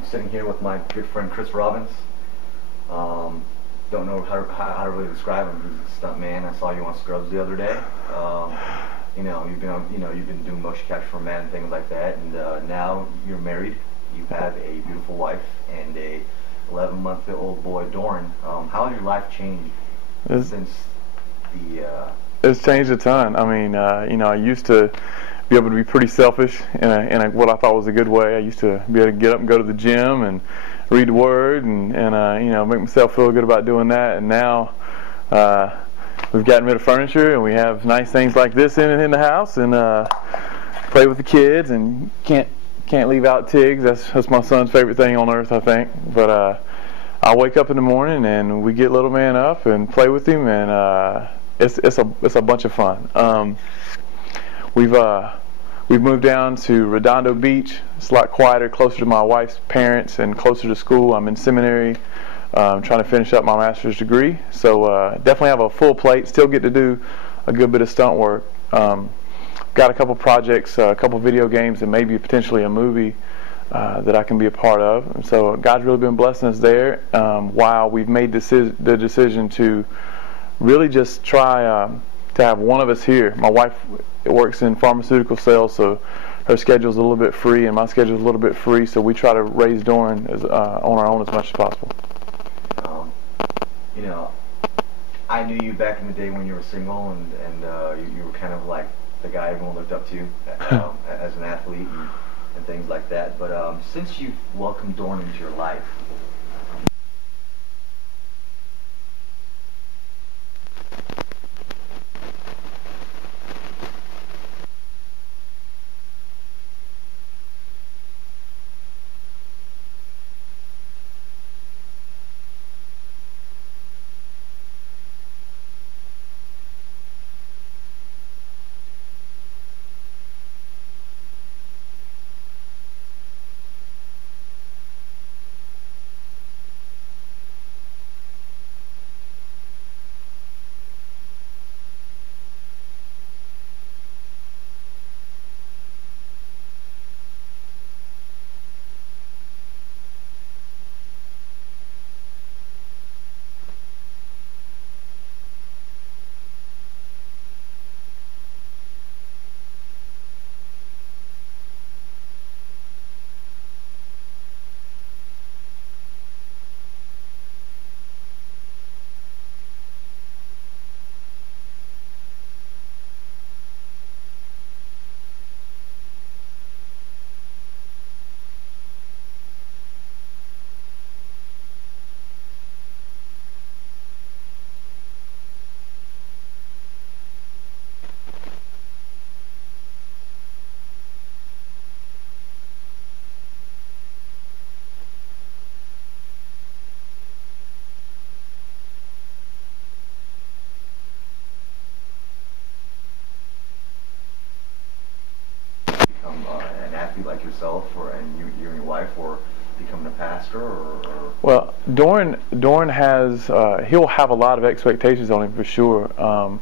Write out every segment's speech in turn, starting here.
I'm sitting here with my good friend Chris Robbins. Don't know how to really describe him. He's a stunt man. I saw you on Scrubs the other day. You've been doing motion capture for men and things like that, and now you're married. You have a beautiful wife and a 11-month-old boy, Doran. How has your life changed since the? It's changed a ton. I mean, I used to be able to be pretty selfish in what I thought was a good way. I used to be able to get up and go to the gym and read the Word and make myself feel good about doing that. And now we've gotten rid of furniture and we have nice things like this in the house and play with the kids and can't leave out Tiggs. That's my son's favorite thing on earth, I think. But I wake up in the morning and we get little man up and play with him, and it's a bunch of fun. We've moved down to Redondo Beach. It's a lot quieter, closer to my wife's parents and closer to school. I'm in seminary, trying to finish up my master's degree. So definitely have a full plate. Still get to do a good bit of stunt work. Got a couple projects, a couple video games, and maybe potentially a movie that I can be a part of. And so God's really been blessing us there, while we've made the decision to really just try to have one of us here. My wife works in pharmaceutical sales, so her schedule's a little bit free and my schedule's a little bit free, so we try to raise Doran on our own as much as possible. I knew you back in the day when you were single, and you were kind of like the guy everyone looked up to as an athlete and things like that. But since you've welcomed Doran into your life, an athlete like yourself, and you and your wife, or becoming a pastor, or? Well, Doran has he'll have a lot of expectations on him for sure. I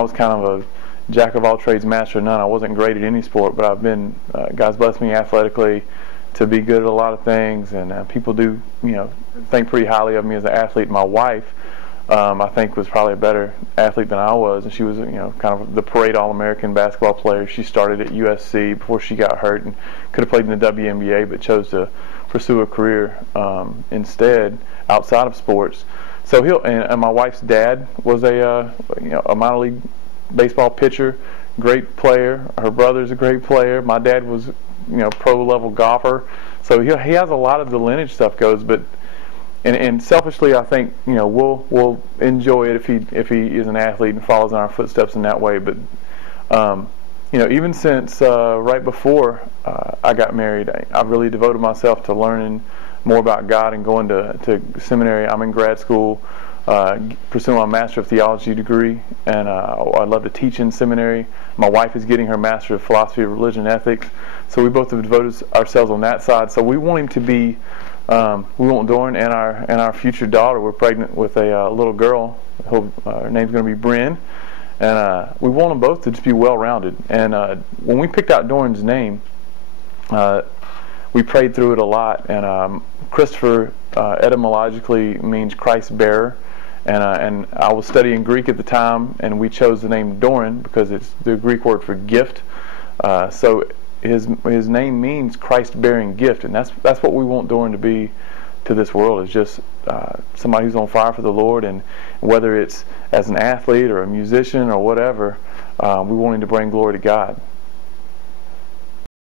was kind of a jack of all trades, master of none. I wasn't great at any sport, but I've been God's blessed me athletically to be good at a lot of things, and people do think pretty highly of me as an athlete. My wife, I think, was probably a better athlete than I was, and she was kind of the parade All-American basketball player. She started at USC before she got hurt and could have played in the WNBA, but chose to pursue a career instead outside of sports. So and my wife's dad was a minor league baseball pitcher, great player. Her brother's a great player. My dad was pro level golfer. So he has a lot of the lineage stuff goes, but and selfishly I think we'll enjoy it if he is an athlete and follows in our footsteps in that way. But even since right before I got married, I've really devoted myself to learning more about God and going to seminary. I'm in grad school, pursuing my Master of Theology degree, and I love to teach in seminary. My wife is getting her Master of Philosophy of Religion and Ethics, so we both have devoted ourselves on that side. So we want him to be, we want Doran and our future daughter. We're pregnant with a little girl. Her name's going to be Bryn, and we want them both to just be well-rounded. And when we picked out Doran's name, we prayed through it a lot. And Christopher etymologically means Christ bearer. And I was studying Greek at the time, and we chose the name Doran because it's the Greek word for gift. So his name means Christ-bearing gift, and that's what we want Doran to be to this world, is just somebody who's on fire for the Lord. And whether it's as an athlete or a musician or whatever, we want him to bring glory to God.